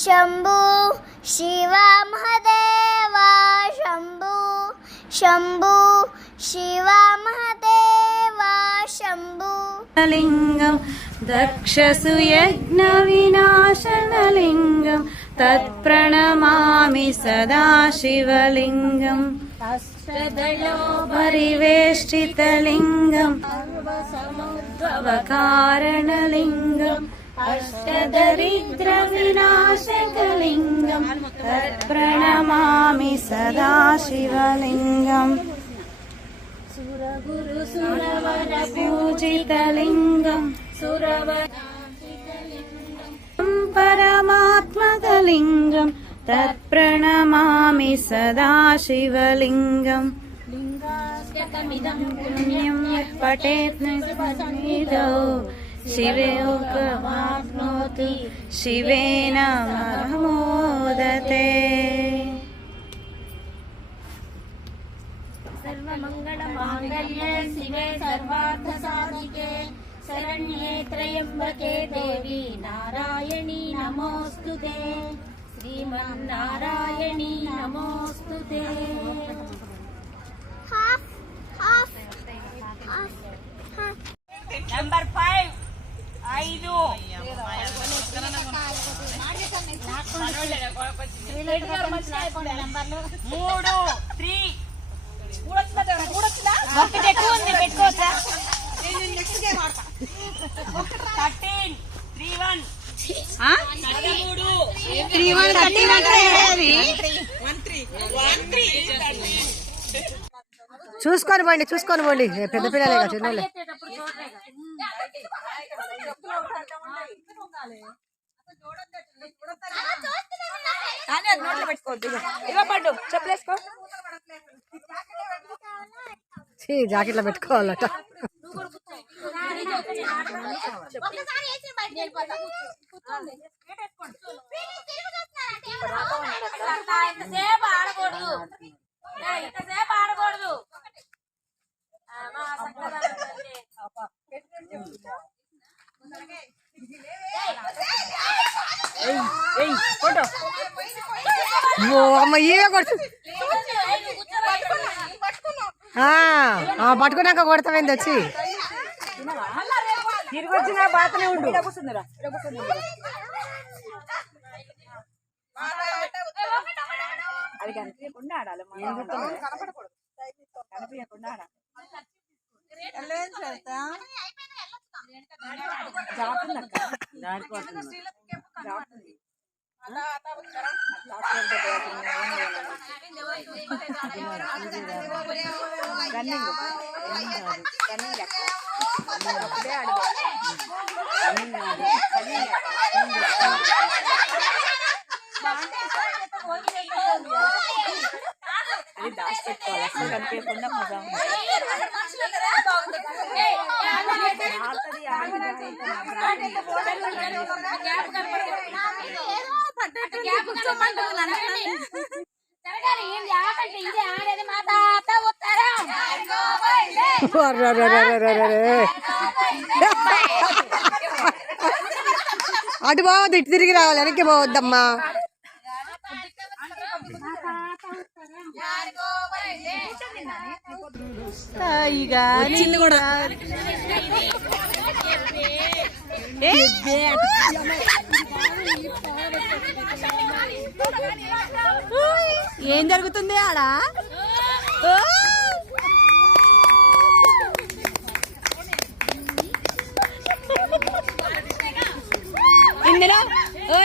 शंभु शिव महदेवा शंभु शंभु शिव महदेवा शंभु लिंगं दक्षसु यज्ञ विनाशनलिंगं तत्प्रणमामि सदा शिवलिंगम् अष्टदलो परिवेष्टितलिंगं सर्वसमुद्भवकारणलिंगम् अष्टदरिद्रविनाशकलिंगं तत्प्रणमामि सदा शिवलिंगम् सुरगुरुसुरवर पूजितलिंगं परमात्मकलिंगं तत्प्रणमामि सदा शिवलिंगम् लिंगाष्टकमिदं पुण्यं यः पठेत् निधौ शिवोपवाप्नोति शिवेन मोदते। सर्वमंगलमांगल्ये शिवे सर्वार्थसाधिके शरण्ये त्र्यंबके देवी नारायणी नमोस्तुते श्रीमन्नारायणी नमोस्तुते। नंबर 5 5 చూసుకొని పోండి పెద్ద పిల్లలే కదా చిన్నోళ్ళే. జాకెట్లో పెట్టుకోవాలట. అమ్మ ఇవే కొడుతు పట్టుకున్నాక కొడతామైంది వచ్చి తిరిగి వచ్చిన బాతనే ఉండు. అది కనిపించకుండా ఆడాలి, కనిపించకుండా ఆడాలి. అది దాచి పెట్టుకోవాలి, అసలు కనిపించకుండా మజా అటు పోవద్దు, ఇటు తిరిగి రావాలి, వెనక్కి పోవద్దమ్మా. కూడా ఏం జరుగుతుంది ఆడ?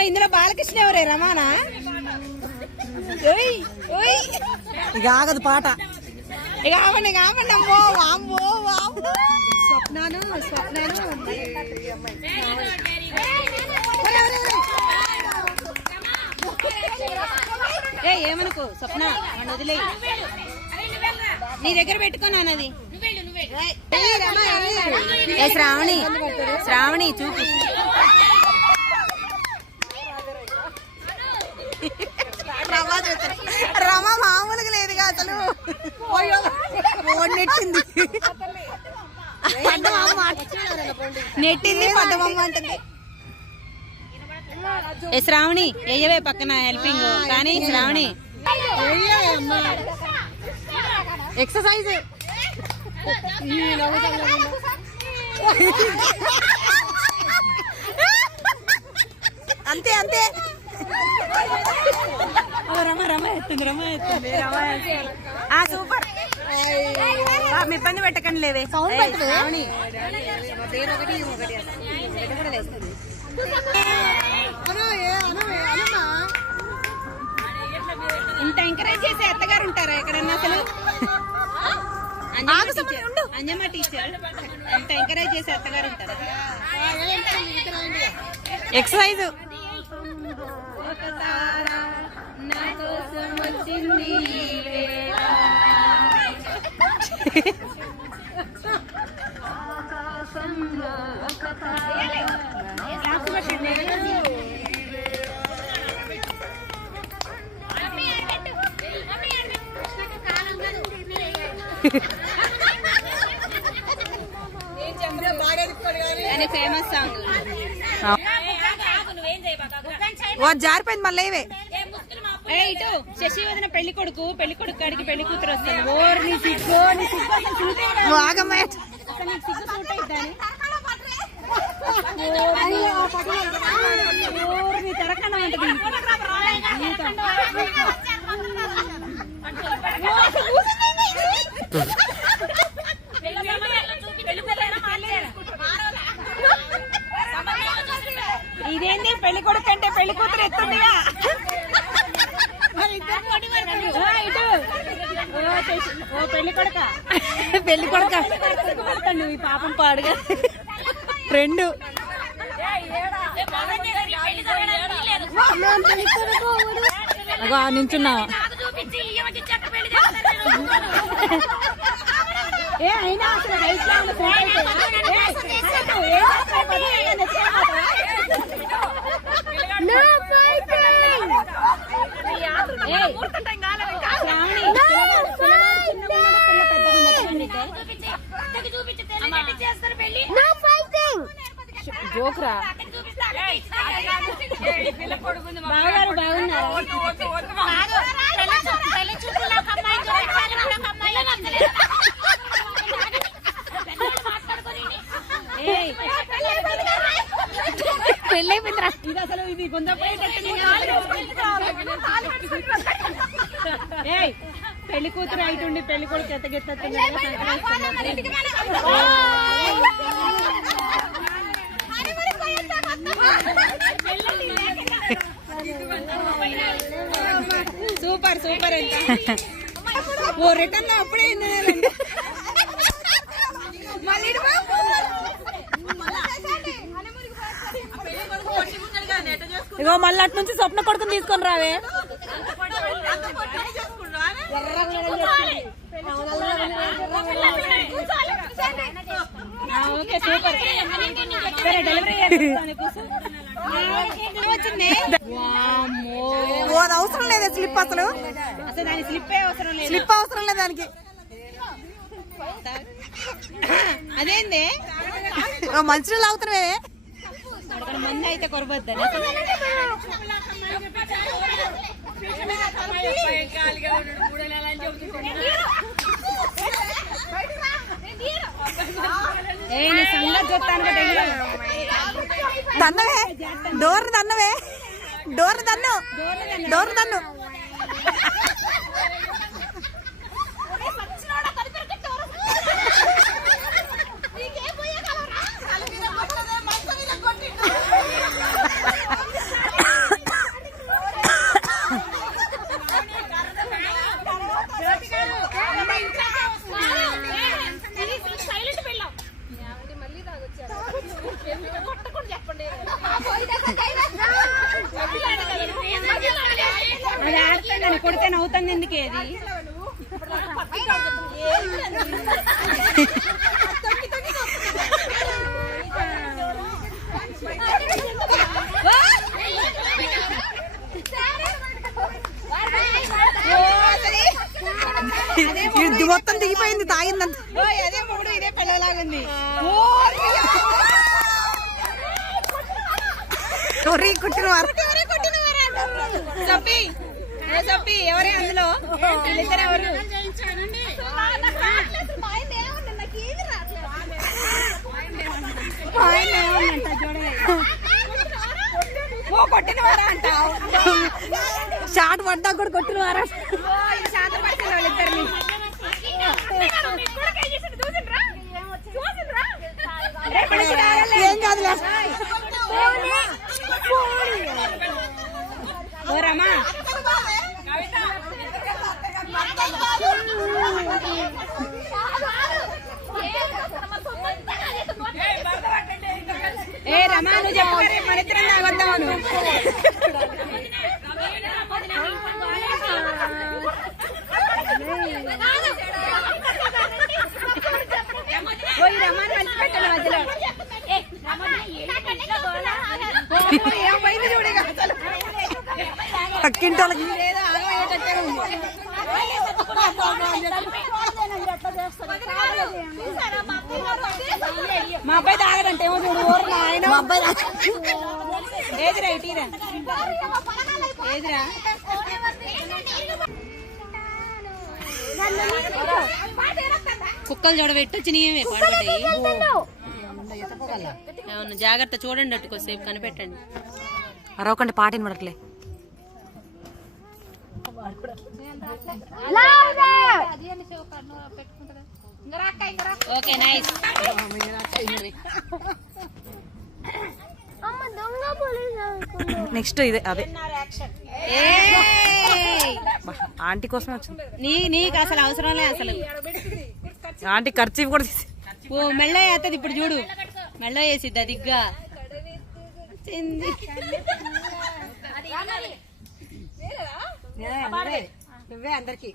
ఇందులో బాలకృష్ణ ఎవరే? రమానా? ఇక ఆగదు పాట. ఇక ఆవండి అమ్మో వామ్మో వామ్మో. స్వప్నాను ఏమనుకో స్వప్న, నన్ను వదిలే, నీ దగ్గర పెట్టుకున్నానది. శ్రావణి చూపు. రమ మామూలుగా లేదుగా అసలు, నెట్టింది నెట్టింది పడ్డమమ్మ అంటుంది. ఏ శ్రావణి ఎయ్యవే పక్కన హెల్పింగ్ కానీ శ్రావణి ఎక్సర్సైజ్ అంతే అంతే రమ ఎత్తుంది సూపర్ మీ ఇబ్బంది పెట్టకండి లేవే ఇంత ఎంకరేజ్ చేసే అత్తగారు ఉంటారా ఎక్కడన్నా అసలు అంజమ్మ టీచర్ ఇంత ఎంకరేజ్ చేసే అత్తగారు ఉంటారా ఎక్సర్సైజ్ ఫేమస్ సాంగ్ జారిపోయింది మళ్ళీ ఇవే ఇటు శశి వదిన పెళ్లి కొడుకు కాడికి పెళ్లి కూతురు వస్తుంది ఓర్ని సిగ్గు తెరకన్నా ఇదేంది పెళ్లి కొడుకు అంటే పెళ్లి కూతురు ఎత్తుందిగా పెళ్లి కొడుక నువ్వు ఈ పాపం పాడుగా రెండు నించున్నావా ఏ అయినా అసలు జోక్రా బాగారు బాగున్నారు పెళ్ళి ఇది అసలు ఇది పెళ్లి కూతురు అయితుండి పెళ్లి కొడుకు ఎత్తగెత్తుంది సూపర్ సూపర్ ఓ రిటర్న్ లో అప్పుడే ఇగో మళ్ళీ అటు నుంచి స్వప్న కొడుకుని తీసుకొని రావే ఓకే సూపర్ సరే డెలివరీ వచ్చింది అవసరం లేదా స్లిప్ అసలు దానికి స్లిప్ అవసరం లేదు దానికి అదేంది మంచినీళ్ళు అవుతున్నావే మంది అయితే కొరబద్దని సంగతి చెప్తాను దన్నవే డోర్ దన్నవే డోర్ దన్ను అది ఆడుతుందని కొడితే నవ్వుతుంది ఎందుకేది ఇది మొత్తం దిగిపోయింది తాగిందంత అదే మూడు ఇదే పిల్లలాగుంది కుట్టిన వారా సప్పి సప్పి ఎవరే అందులో వీళ్ళిద్దరు ఎవరు ఓ కొట్టిన వారా అంట షాట్ పడ్డా కూడా కొట్టిన వారా శాంత పడుతుంది వాళ్ళిద్దరిని ఏం కాదులే ఓ రమా ఏ రమా నువ్వు చెప్పు మన ఇద్దరం తాగొద్దామను పోయి రమాను కలిసి పెట్టాను మధ్యలో ఏమైంది చూడగా పక్కింటి వాళ్ళకి ఏదో ఆగమయ్యేటట్టే ఉంది మా అబ్బాయి తాగడంటే ఏమో చూడు ఊరు ఆయన మా అబ్బాయి ఏదిరా ఇటీరా ఏదిరా కుక్కలు చూడబెట్టు చిన్నమే పాడబడ్డాయి ఏమన్నా జాగ్రత్త చూడండి అటు కొద్దిసేపు కనిపెట్టండి అరవకండి పాట వినబడట్లే ఓకే నైస్ నెక్స్ట్ ఇదే అదే ఆంటీ కోసమే వచ్చింది నీకు అసలు అవసరం లే అసలు ఆంటీ ఖర్చు కూడా ఓ మెళ్ళ వేస్తుంది ఇప్పుడు చూడు మెళ్ళ వేసిద్ది అదిగ్గా నువ్వే అందరికి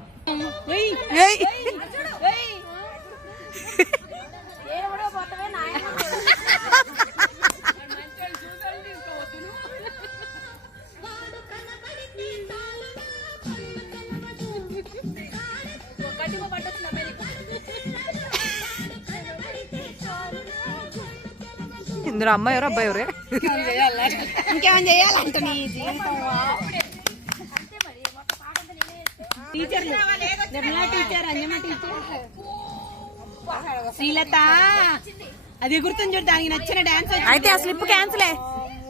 ఇందులో అమ్మాయి ఎవరు అబ్బాయి ఎవరే ఇంకేమైనా చేయాలంట నీ జీవితం టీచర్లు నిర్మలా టీచర్ అంజమ్మ టీచర్ శ్రీలత అది గుర్తుంది చూడు దానికి నచ్చిన డాన్స్ అయితే ఆ స్లిప్ క్యాన్సిలే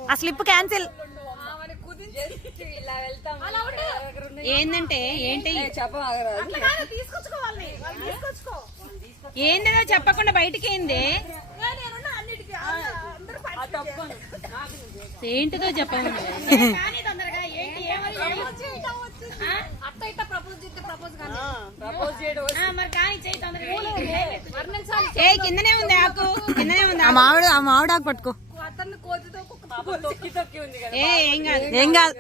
ఆ స్లిప్ క్యాన్సిల్ ఏందంటే ఏంటి ఏందో చెప్పకుండా బయటికి ఏంది ఏంటిదో చెప్పండి ఏ కిందనే ఉంది ఆకు కిందనే ఉంది ఆ మామిడి ఆకు పట్టుకో ఏ ఏం కాదు ఏం కాదు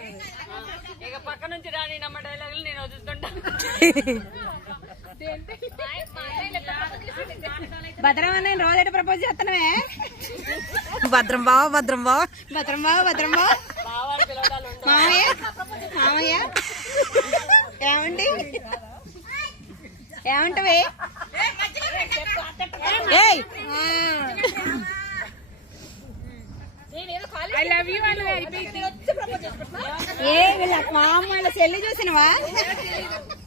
ఇక పక్క నుంచి రాని నమ్మ డైలాగులు నేను వదులుతుంటా భద్రం అన్న రోజు ప్రపోజ్ చేస్తున్నావే భద్రం బావ భద్రం బావ భద్రం బావ భద్రం బావ మామయ్య మామయ్య ఏమండి ఏమంటవే ఏ వీళ్ళ మా అమ్మ వీళ్ళ చెల్లి చూసినవా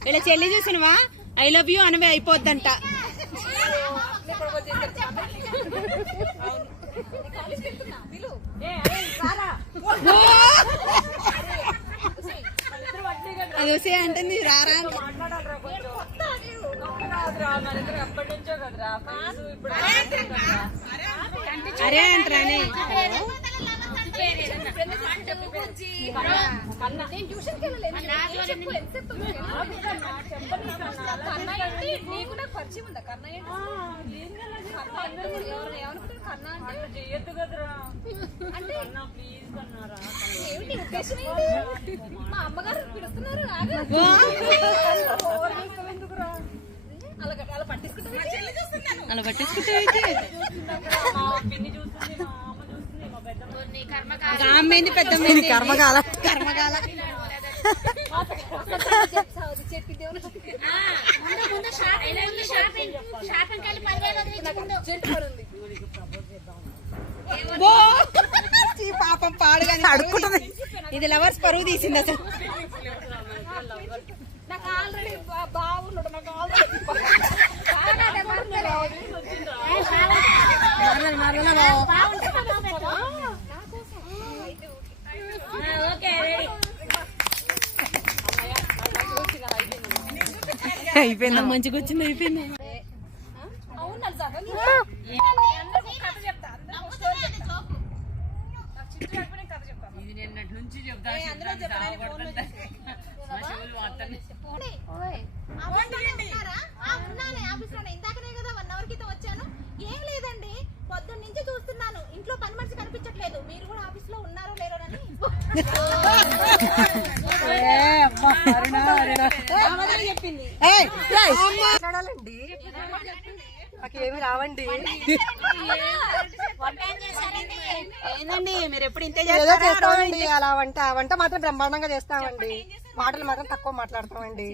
వీళ్ళ చెల్లి చూసినవా ఐ లవ్ యూ అనవే అయిపోద్దంట అది వస్తే అంటుంది రారా అరే అంటారానే మా అమ్మగారు పిలుస్తున్నారు అలా పట్టించుకుంటే అమ్మైంది పెద్ద కర్మకాల కర్మకాల ఓ పాపం పాడుగాని అడుక్కుంటుంది. ఇది లవర్స్ పరువు తీసింది అసలు. నాకు ఆల్రెడీ బాగున్నాడు. నాకు ఆల్రెడీ అయిపోయింది. మంచిగా వచ్చింది. అయిపోయింది. ఇందాకనే కదా 1 అవర్ క్రితం వచ్చాను. ఏం లేదండి, పొద్దున్న నుంచి చూస్తున్నాను ఇంట్లో పని మనిషి కనిపించట్లేదు. మీరు కూడా ఆఫీస్ లో ఉన్నారో లేరో అని చెప్పింది. ఏమి రావండి. ఏందండి మీరు ఎప్పుడు ఇంతే చేస్తామండి. అలా వంట మాత్రం బ్రహ్మాండంగా చేస్తామండి. మాటలు మాత్రం తక్కువ మాట్లాడతామండి.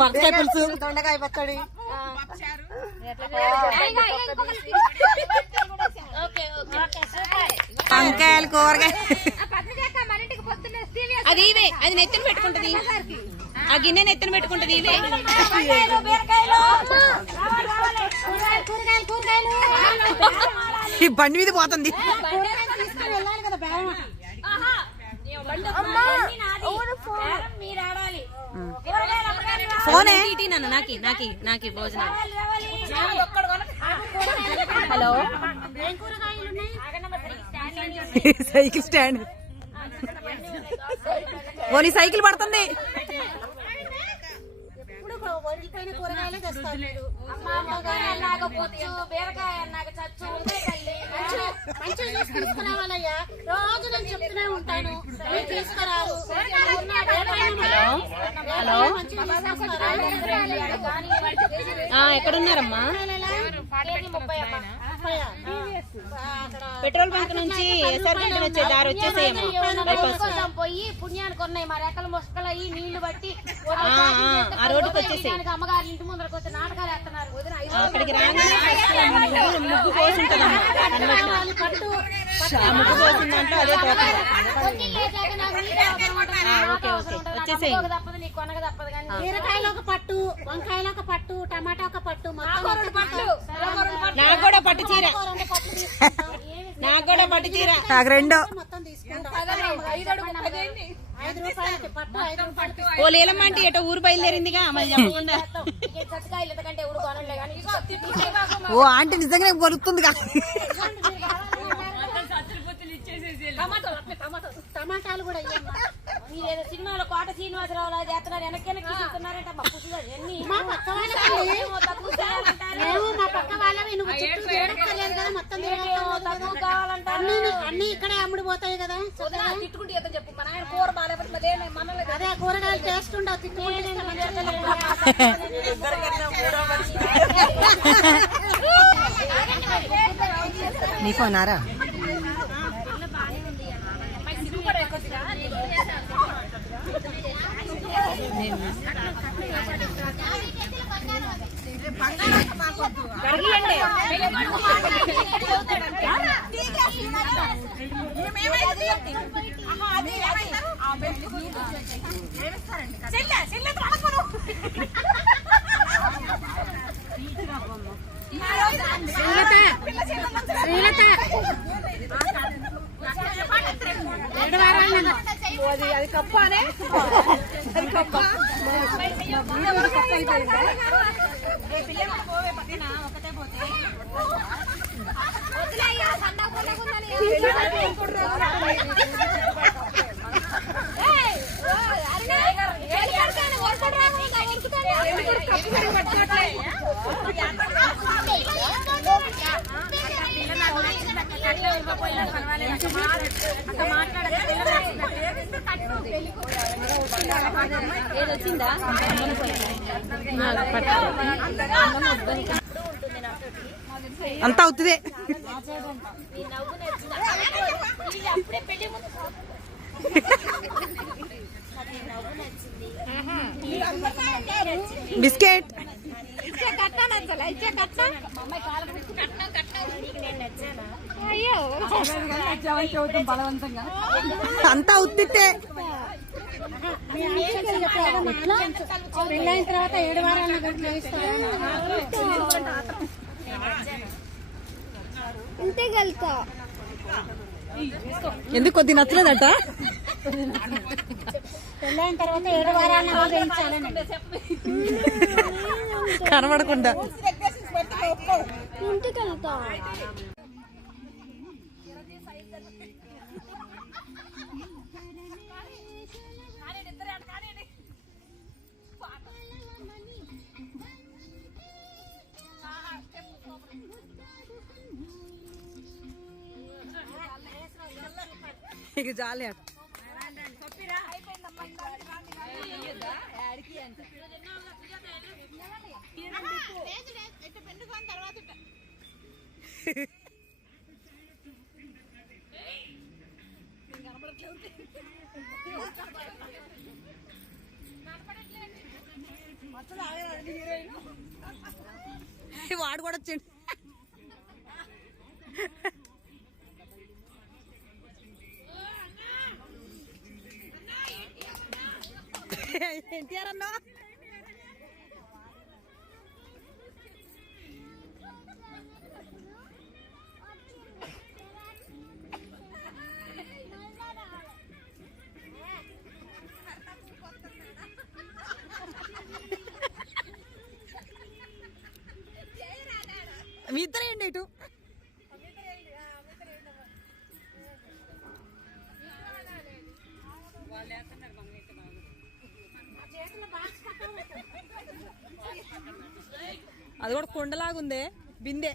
పచ్చడి పులుసు, దొండకాయ పచ్చడి, వంకాయలు, కూరగాయ. అది ఇవే, అది నెత్తిన పెట్టుకుంటది. ఆ గిన్నె నెత్తిన పెట్టుకుంటది. ఇవే ఈ బండి మీద పోతుంది. ఫోనే నాకి భోజనం. Hello, cycle stand. ఓనీ సైకిల్ పడుతుంది. కూరగాయలే తెస్తారు. మంచిగా తీసుకురావాలయ్యా. రోజు నేను చెప్తూనే ఉంటాను, తీసుకురారు. హలో, ఎక్కడున్నారమ్మా? పెట్రోల్ బంక్ నుంచి ఎస్ఆర్పేట వచ్చే దారి వచ్చేసేయమ్మా. పోయి పుణ్యానికి ఉన్నాయి మా రెక్కల మొక్కలు అయ్యి నీళ్లు బట్టి ఆ రోడ్డుకి వచ్చేసి అమ్మగారి ఇంటి ముందరకు వచ్చి నాటకాలు వేస్తున్నారు. అక్కడికి రాగానే ముగ్గు కోసి ఉంటుందమ్మా. ఆ ముగ్గు కోసిన దాంట్లో అదే పోతుంది. ఓకే ఓకే వచ్చేసేయి. తప్పదు నీకు కొనగ తప్పదు. కానీ బీరకాయలు ఒక పట్టు, వంకాయలు ఒక పట్టు, టమాటా ఒక పట్టు, నాకు కూడా పట్టు చీర. నాకు కూడా పట్టు చీర. నాకు రెండు. మొత్తం తీసుకుంటాం. 5 రూపాయలకి పట్టు, 5 రూపాయలకి. ఓ లేలమ్మ అంటే ఎటో ఊరు బయలుదేరిందిగా మళ్ళీ చెప్పకుండా. ఓ ఆంటీ నిజంగానే కొలుస్తుంది. టమాటాలు కూడా మీరేదో సినిమాలో కోట శ్రీనివాసరావు లా చేస్తున్నారు. వెనక్కి చూస్తున్నారంట. మా పక్క వాళ్ళవి నువ్వు చుట్టూ తిరగక్కర్లేదు కదా, మొత్తం అన్ని ఇక్కడే అమ్ముడు పోతాయి కదా. తిట్టుకుంటే చెప్పు. మన ఆయన కూర బాగాలేకపోతే అదే కూరగాయలు టేస్ట్ ఉండవు. తిట్టుకుంటే నీ ఫోనారా? అది కప్పానే ఏదొచ్చిందా? అంతా అవుతుంది. బిస్కెట్ ఇచ్చే కట్నం నచ్చలే, ఇచ్చే కట్నం అయ్యో అంతా ఉత్తితే. పెళ్ళైన తర్వాత 7 వారాల ఇంతే కలుతా. ఎందుకు కొద్ది నచ్చలేదట. పెళ్ళైన తర్వాత 7 వారాల కనబడకుండా ఇంటికి వెళ్తా. ఇక జాలే అట. వాడు కూడా వచ్చిండు. ఎన్టీఆర్ అన్నా మీ ఇద్దరే ఏంటి ఇటు. అది కూడా కొండలాగుందే బిందె.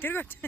తిరగొచ్చు.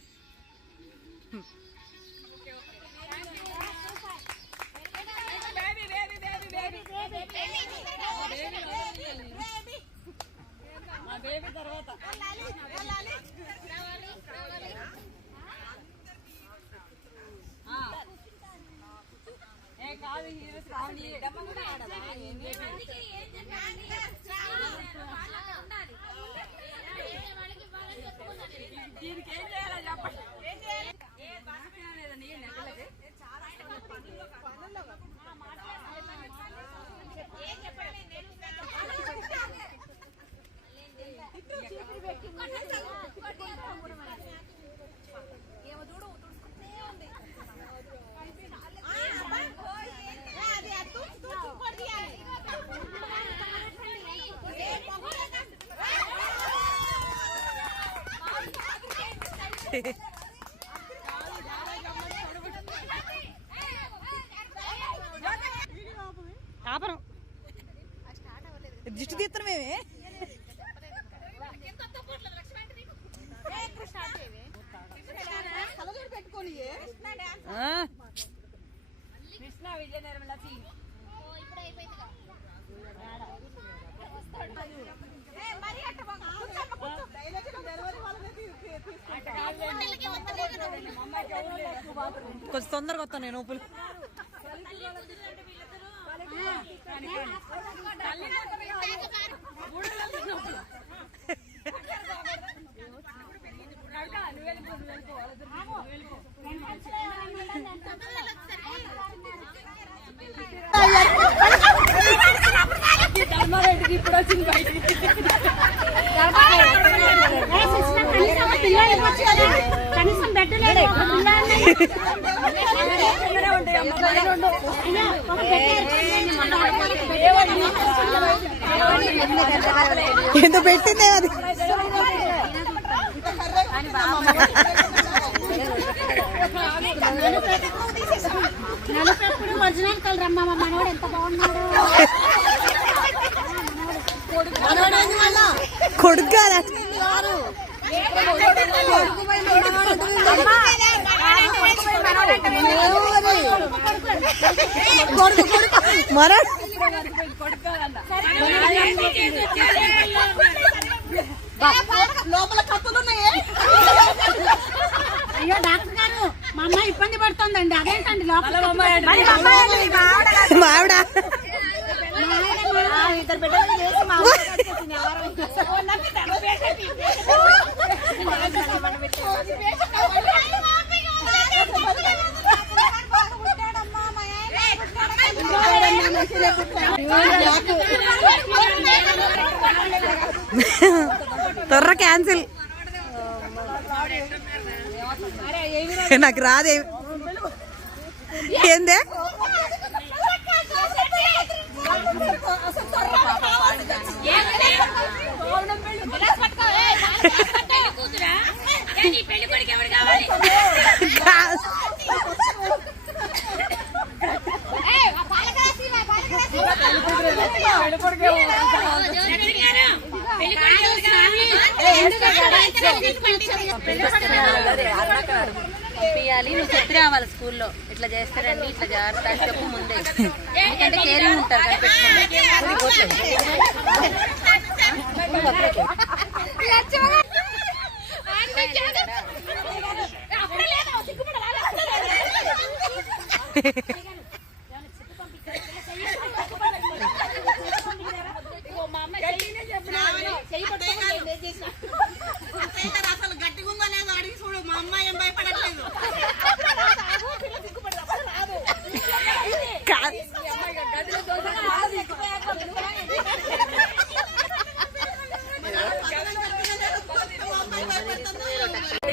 ఆపరం దిష్టి తీస్తాను మేమే. కొంచెం తొందరగా వస్తాను నేను లోపల. ఇప్పుడు వచ్చింది బయటికి. కనీసం పెట్టలేదు ఎందుకు పెట్టిందే అది నలుపెప్పుడు ఒరిజినల్ కలర్ అమ్మ మా మనోడు ఎంత బాగున్నాడు కొడుకు మరో లోపల కత్తులు ఉన్నాయి. అయ్యో డాక్టర్ గారు మా అమ్మ ఇబ్బంది పడుతుందండి అదేంటండి లోపల మావిడ ఇద్దరు బిడ్డలు చేసి మా త్వర క్యాన్సిల్ నాకు రాదే ఏందే పంపించాలి నువ్వు చెప్పి రావాలి స్కూల్లో ఇట్లా చేస్తారండి ఇట్లా జాగ్రత్త అని చెప్పు ముందే ఎందుకంటే కేరింగ్ ఉంటారు అసలు గట్టిగా ఉందో లేదో అడిగి చూడు మా అమ్మాయి ఏం భయపడట్లేదు.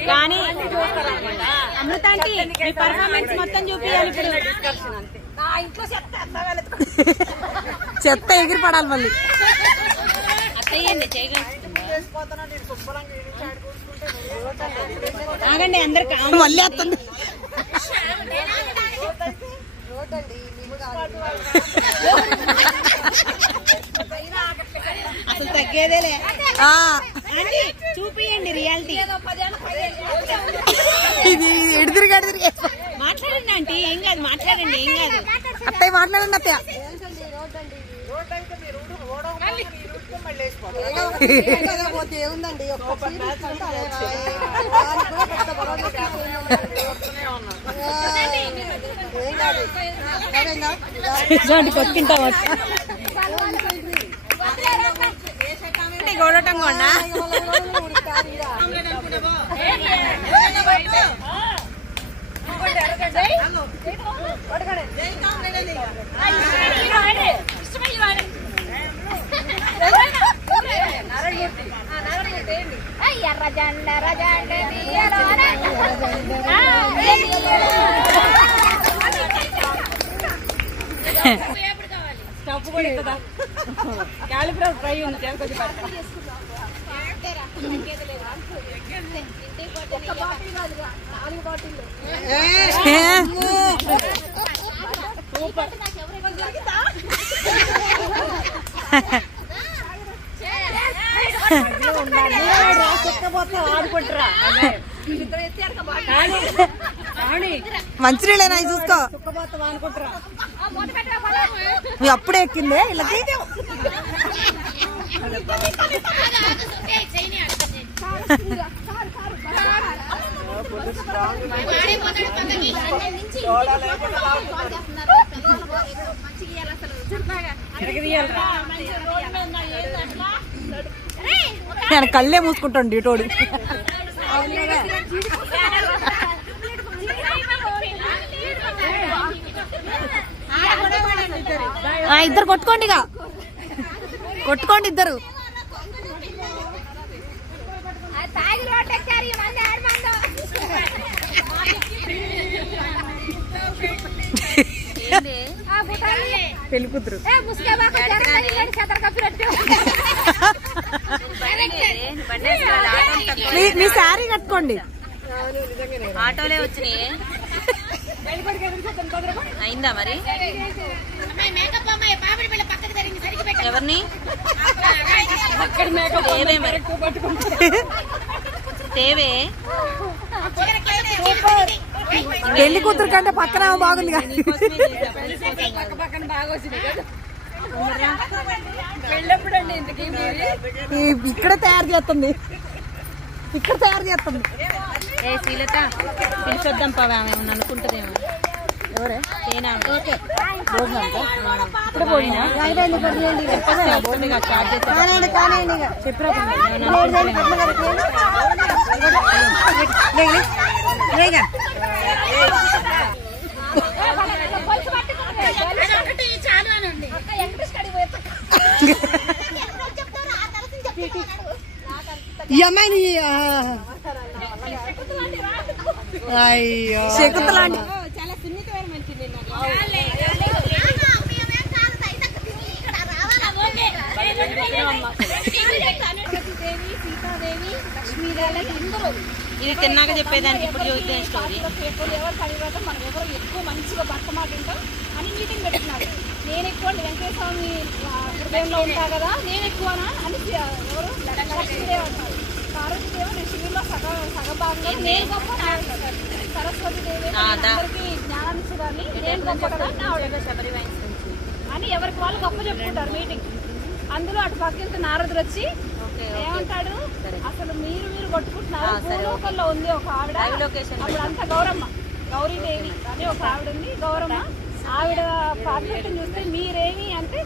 కానీ అమృతాంటి మీ పర్ఫార్మెన్స్ మొత్తం చూపించాలి ఇప్పుడు చెత్త ఎగిరి పడాలి మళ్ళీ ఆగండి అందరు మళ్ళీ వస్తుంది అసలు తగ్గేదేలే చూపియండి రియాలిటీ ఇది ఎడిదిరిగి మాట్లాడండి ఆంటీ ఏం కాదు మాట్లాడండి ఏం కాదు అత్తయ్య మాట్లాడండి అత్తయ్య కొట్టుకుంటా గోడటంగా ఉన్నా రజండ రజండ స్టవ్ కూడా ఇస్తుందా క్యాలిఫ్లవర్ ఫ్రై ఉంది కొంచెం ఆడుకుంటారా మంచినీళ్ళేనా చూసుకో నువ్వు అప్పుడే ఎక్కిందే వీళ్ళకి నేను కళ్ళే మూసుకుంటాను డ్యూటోడు ఇద్దరు కొట్టుకోండి ఇక కొట్టుకోండి ఇద్దరు తాగి రోడ్డు ఎక్కారు ఈ మంది 6 మంది పెళ్లి కూతురు. మీ శారీ కట్టుకోండి. ఆటోలే వచ్చినాయి. అయిందా మరి? ఎవరిని తేవే మరి, తేవే. పెళ్లి కూతురు కంటే పక్కన బాగుంది. ఇక్కడ తయారు చేస్తుంది, ఇక్కడ తయారు చేస్తుంది. ఏ శ్రీలత పిలిచొద్దాం పావే, ఆమె ఏమన్నా అనుకుంటుందేమో. ఎవరే? ఈ అమ్మాయిని అయ్యో శకుంతలాంటి ఇది తిన్నాక చెప్పేదానికి ఇప్పుడు చూద్దాం స్టోరీ. మనం ఎవరు ఎక్కువ మంచిగా భర్త మాట వింటాం అని మీటింగ్ పెట్టుకున్నారు. నేను ఎక్కువ వెంకటేశ్వర స్వామి హృదయంలో ఉంటా కదా, నేను ఎక్కువనా అని ఎవరు లక్ష్మీదేవి అంటారు. పార్వతీదేవి నేను శివుల్లో సగభాగంగా నేను గొప్ప, సరస్వతి దేవి అందరికీ జ్ఞానాన్ని ఇచ్చేదాన్ని నేను గొప్ప కదా అని ఎవరికి వాళ్ళు గొప్ప చెప్పుకుంటారు మీటింగ్. అందులో అటు పక్కన నారదుడు వచ్చి ఏమంటాడు, అసలు మీరు కొట్టుకుంటున్నారు, భూలోకంలో ఉంది ఒక ఆవిడ, అప్పుడు అంతా గౌరమ్మ, గౌరీదేవి అని ఒక ఆవిడ ఉంది గౌరమ్మ. ఆవిడ పాత్రను చూస్తే మీరేమి అంటే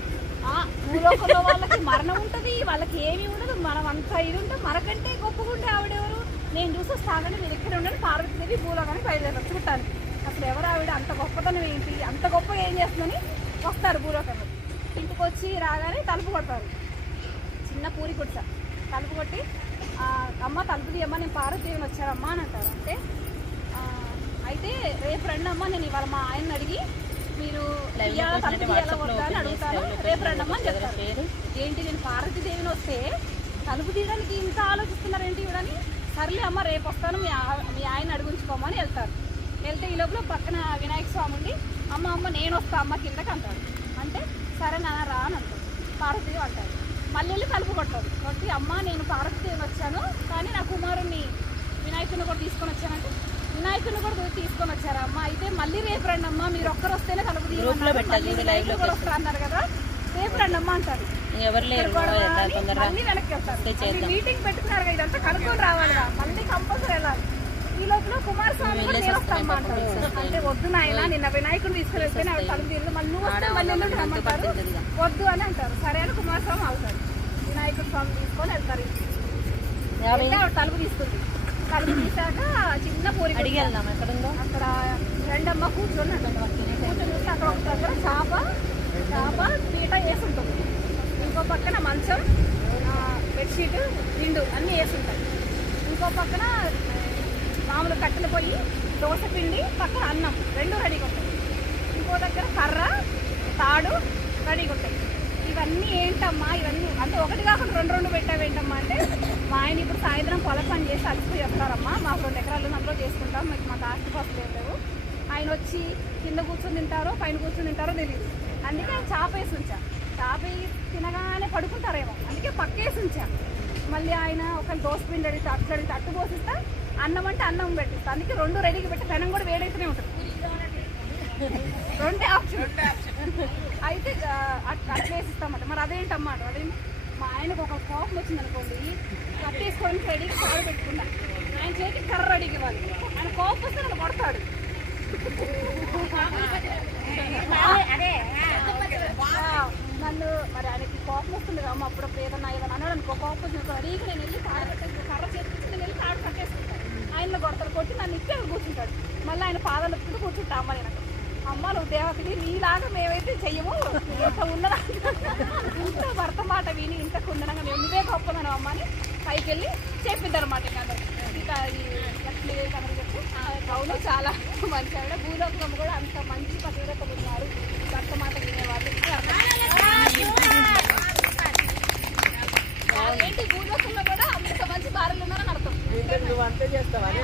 భూలోకంలో వాళ్ళకి మరణం ఉంటుంది, వాళ్ళకి ఏమి ఉండదు, మనం అంతా ఇది ఉంటాం, మనకంటే గొప్పగుంటే ఆవిడెవరు, నేను చూసి వస్తానని మీరు ఇక్కడ ఉండండి. పార్వతీదేవి భూలోకానికి బయలుదేరారు చూడటానికి. అసలు ఎవరు ఆవిడ, అంత గొప్పతనం ఏంటి, అంత గొప్పగా ఏం చేస్తుందని వస్తారు భూలోకంలో. ఇంటికి వచ్చి రాగానే తలుపు కొడతారు, చిన్న పూరి కుట్ట తలుపు కొట్టి, అమ్మ తలుపు తీయమ్మ, నేను పార్వతీదేవిని వచ్చారమ్మా అని అంటారు. అంటే అయితే రేపు రండి అమ్మ, నేను ఇవాళ మా ఆయన్ని అడిగి మీరు తలుపు తీయాలా వద్దా అని అడుగుతాను, రేపు రండి అమ్మ అని చెప్తారు. ఏంటి నేను పార్వతీదేవిని వస్తే తలుపు తీయడానికి ఇంత ఆలోచిస్తున్నారు ఏంటి ఇవ్వడని, సర్లే అమ్మ రేపు వస్తాను మీ ఆయన అడుగుంచుకోమని వెళ్తారు. వెళ్తే ఈ లోపల పక్కన వినాయక స్వామి ఉండి, అమ్మ నేను వస్తా అమ్మ కిందకి అంటాడు. అంటే సరే నాన్న రా అని అంటాడు. పార్వతీదేవి అంటారు. మళ్ళీ వెళ్ళి తలుపు కొట్టారు. కొట్టి అమ్మ నేను పార్వతీదేవిని వచ్చాను, కానీ నా కుమారుణ్ణి వినాయకుని కూడా తీసుకొని వచ్చానంటే, వినాయకుని కూడా తీసుకొని వచ్చారా అమ్మ, అయితే మళ్ళీ రేపు రండి అమ్మ, మీరు ఒక్కరు వస్తేనే తలుపు వస్తా అన్నారు కదా, రేపు రండి అమ్మ అంటారు. మళ్ళీ వెనక్కి వెళ్తారు. మీటింగ్ పెట్టుకున్నారు కదా, ఇదంతా కనుక్కొని రావాలిగా, మళ్ళీ కంపల్సరీ వెళ్ళాలి. ఈ లోపల కుమారస్వామి కూడా నేను వస్తాను అంటారు. అంటే వద్దు నాయన, నిన్న వినాయకుని తీసుకెళ్తే నాకు తలుపు తీరదు, మళ్ళీ నువ్వు వస్తే మళ్ళీ రమ్మంటారు, వద్దు అని అంటారు. సరే అని కుమారస్వామి అవుతారు. వినాయకుడి స్వామి తీసుకొని వెళ్తారు. తలుపు తీసుకుంది. తలుపు తీసాక చిన్న పూరి అడిగి వెళ్దాం, అక్కడ రెండమ్మ కూర్చొని చూస్తే అక్కడ ఒక దగ్గర చేప పీట వేసి ఉంటుంది, ఇంకో పక్కన మంచం, బెడ్షీట్, దిండు అన్నీ వేసి ఉంటాయి. ఇంకో పక్కన మామూలు కట్టెలు పోయి, దోశ పిండి, పక్కన అన్నం రెండు రెడీగా ఉంటాయి. ఇంకో దగ్గర కర్ర, తాడు రెడీగా ఉంటాయి. ఇవన్నీ ఏంటమ్మా, ఇవన్నీ అంటే ఒకటి కాకుండా రెండు పెట్టావేంటమ్మా అంటే, మా ఆయన ఇప్పుడు సాయంత్రం పొలం పని చేసి అలసిపోయి వస్తారమ్మా, మాకు 2 ఎకరాలు అందులో చేసుకుంటాం, మాకు ఆస్తిపాస్తులు ఏం లేవు, ఆయన వచ్చి కింద కూర్చొని తింటారో పైన కూర్చొని తింటారో తెలియదు, అందుకే చేప వేసి ఉంచా. చేప తినగానే పడుకుంటారేమో, అందుకే పక్కేసి ఉంచా. మళ్ళీ ఆయన ఒక దోశ పిండి అడిగితే అట్టు పోసిస్తా, అన్నం అంటే అన్నం పెట్టిస్తా, అందుకే 2 రెడీగా పెట్టి పెనం కూడా వేడైతేనే ఉంటుంది. 2 ఆప్షన్. అయితే అట్లా వేసిస్తామంట. మరి అదేంటమ్మా, అదే మా ఆయనకు ఒక కోపం వచ్చింది అనుకోండి, కట్టేసుకోవడానికి రెడీగా కాలు పెట్టుకున్నా, ఆయన చేతికి కర్ర రెడీకి ఇవ్వాలి, ఆయన కోపం వస్తే నన్ను కొడతాడు. నన్ను మరి ఆయనకి కోపం వస్తుంది కదా అప్పుడప్పుడు ఏదన్నా అన్నాడు అనుకో, కోపం వచ్చిన రెడీగా నేను వెళ్ళి కర్ర చేతికి నేను వెళ్ళి తాడు కట్టేసుకుంటాను. ఆయనలో కొడతారు, కొట్టి నన్ను ఇప్పి కూర్చుంటాడు. మళ్ళీ ఆయన పాదాలు ఎప్పుడు కూర్చుంటా అమ్మ నేను, అమ్మ నువ్వు దేవతని, నీలాగా మేమైతే చెయ్యము, ఇంత ఉన్నదా ఇంత భర్త మాట విని ఇంత కుందనంగా మేము నువ్వే గొప్పదనం అమ్మ అని పైకి వెళ్ళి చెప్పిద్దనమాట. ఇంకా ఈ లక్ష్మీదేవి కథలు చెప్తే అవును చాలా మంచి ఆవిడ. భూలోకం కూడా అంత మంచి పతివ్రతలు ఉన్నారు. భర్త మాట వినేవాళ్ళు. ఏంటి భూలోకంలో కూడా అంత మంచి భార్యలు ఉన్నారని అర్థం.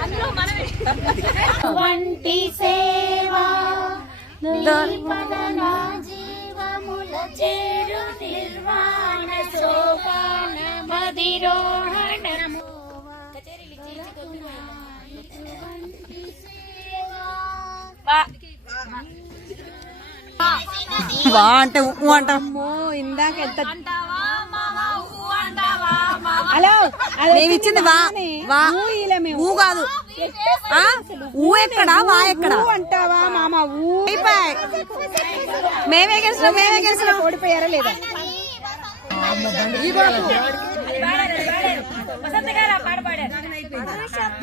అందులో మనమే వంటి సేవా దీపదన జీవముల చేరు నిర్వాణ సోపాన మదిరోహణము వా అంటే ఊ అంటాము. ఇందాక ఎంత హలో మేము ఇచ్చింది వా వా ఊ కాదు. ఊ ఎక్కడా వా ఎక్కడా అంటావా మామ? ఊ మేమే గెలిచినాం ఓడిపోయారా లేదా?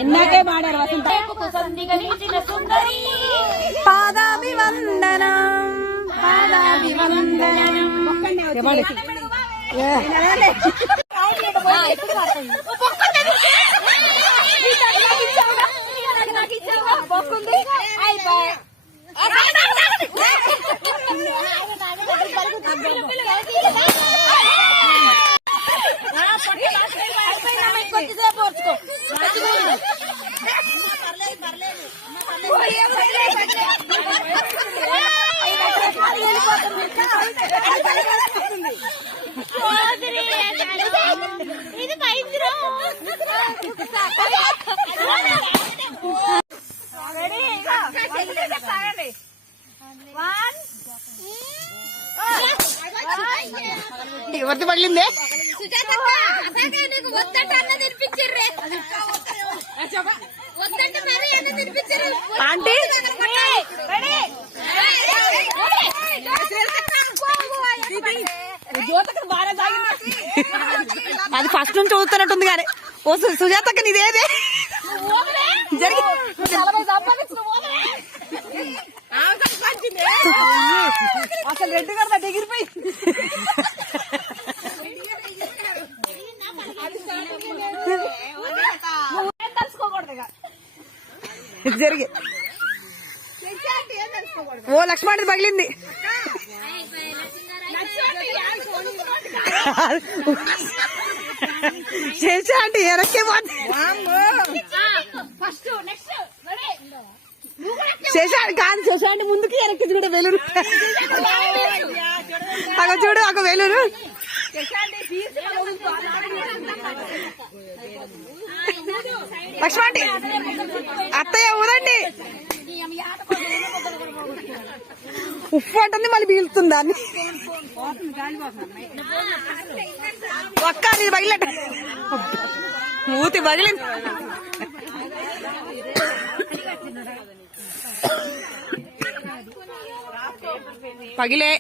ఇందాకే పాడారు వసంత. పాదాభివందనం ఎవరిది పగిలిందే? ఆంటీ అది ఫస్ట్ నుంచి చూస్తున్నట్టుంది కానీ. ఓ సుజాతక్క నీదేదే జరిగి అసలు రెడ్డి గారు దగ్గరిపోయి జరిగి ఓ లక్ష్మణి పగిలింది. శేష అంటే ఎరక్కే శేషాంటి కాదు. శేషాంటి ముందుకి ఎరక్కి చూడ వెలురు. అగ చూడు అగ వెలురు. లక్ష్మణి అత్తయ్య ఊదండి. ఉప్పు అంటుంది మళ్ళీ పీలుతుంది దాన్ని. ఒక్క ఇది పగిలట మూతి పగిలింది. పగిలే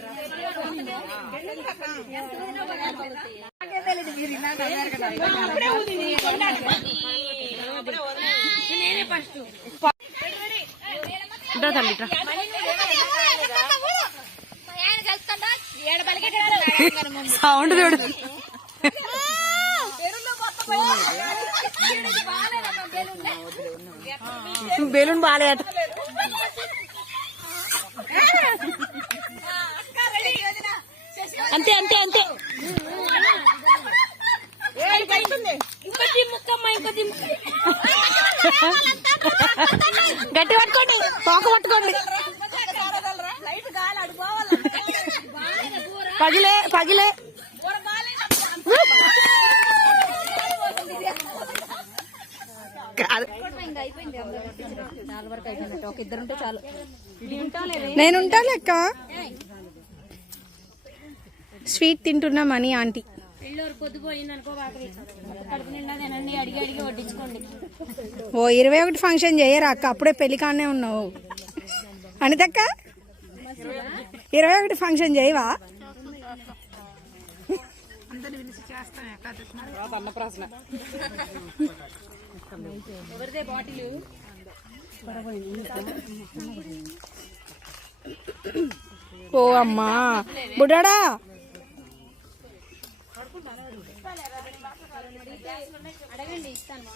సౌండ్ చూడు. బెలూన్ బాలేట. అంతే అంతే అంతే. గట్టి పట్టుకోండి, తోక పట్టుకోండి. పగిలే పగిలే. నేనుంటా లెక్క. స్వీట్ తింటున్నా మనీ ఆంటీ. ఓ 21 ఫంక్షన్ చేయరా అక్క? అప్పుడే పెళ్లి కానే ఉన్నావు అనితక్క. 21 ఫంక్షన్ చేయవా? ఓ అమ్మా బుడ్డాడా. అడగండి ఇస్తాను.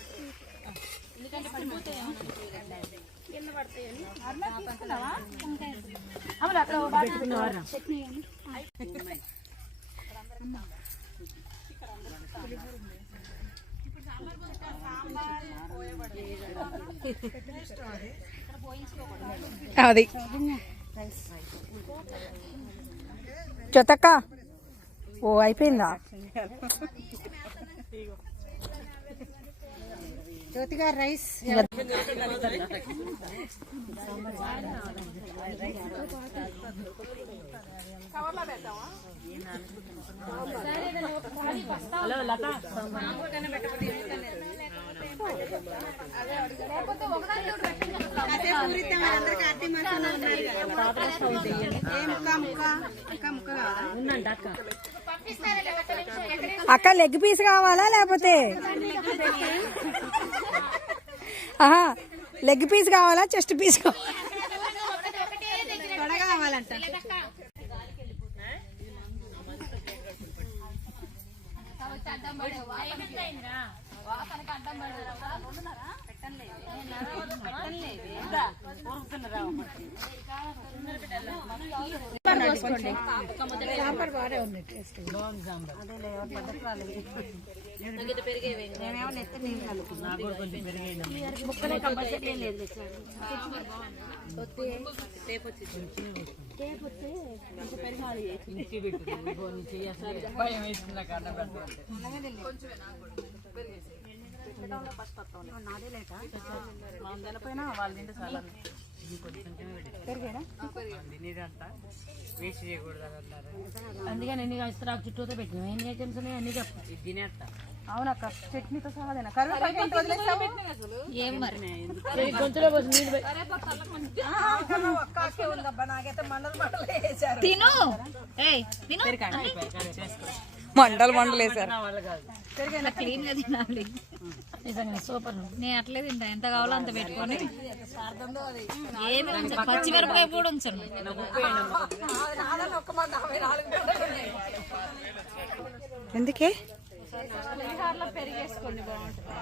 ఎందుకంటే పడిపోతాయి. అమలు అక్కడ ఓ బాటిల్ చట్నీ వేయండి. అది చొతక్క ఓ అయిపోయిందా జ్యోతిగా రైస్ అక్క లెగ్ పీస్ కావాలా లేకపోతే ఆహా లెగ్ పీస్ కావాలా చెస్ట్ పీస్ కావాలంట. అందుకని ఎన్ని ఇస్తా చుట్టూతో పెట్టినా ఎన్ని ఐటమ్స్ ఉన్నాయి అన్ని చెప్పు తినేస్తా. అవునక్క చట్నీతో సహాదేనా కరివేపాకు ఎంత వదిలేసావు ఏం మరి గొంతులో పోసి నీళ్ళు తిను ఏయ్ తిను మండలు మండలు వేసారు క్లీన్ గా తినాలి. నిజంగా సూపర్. నేను అట్లే తింటా, ఎంత కావాలో అంత పెట్టుకొని. ఏమి ఉంచను, పచ్చిమిరపకాయ కూడా ఉంచను. ఎందుకే పెరిగేసుకోండి బాగుంటుంది.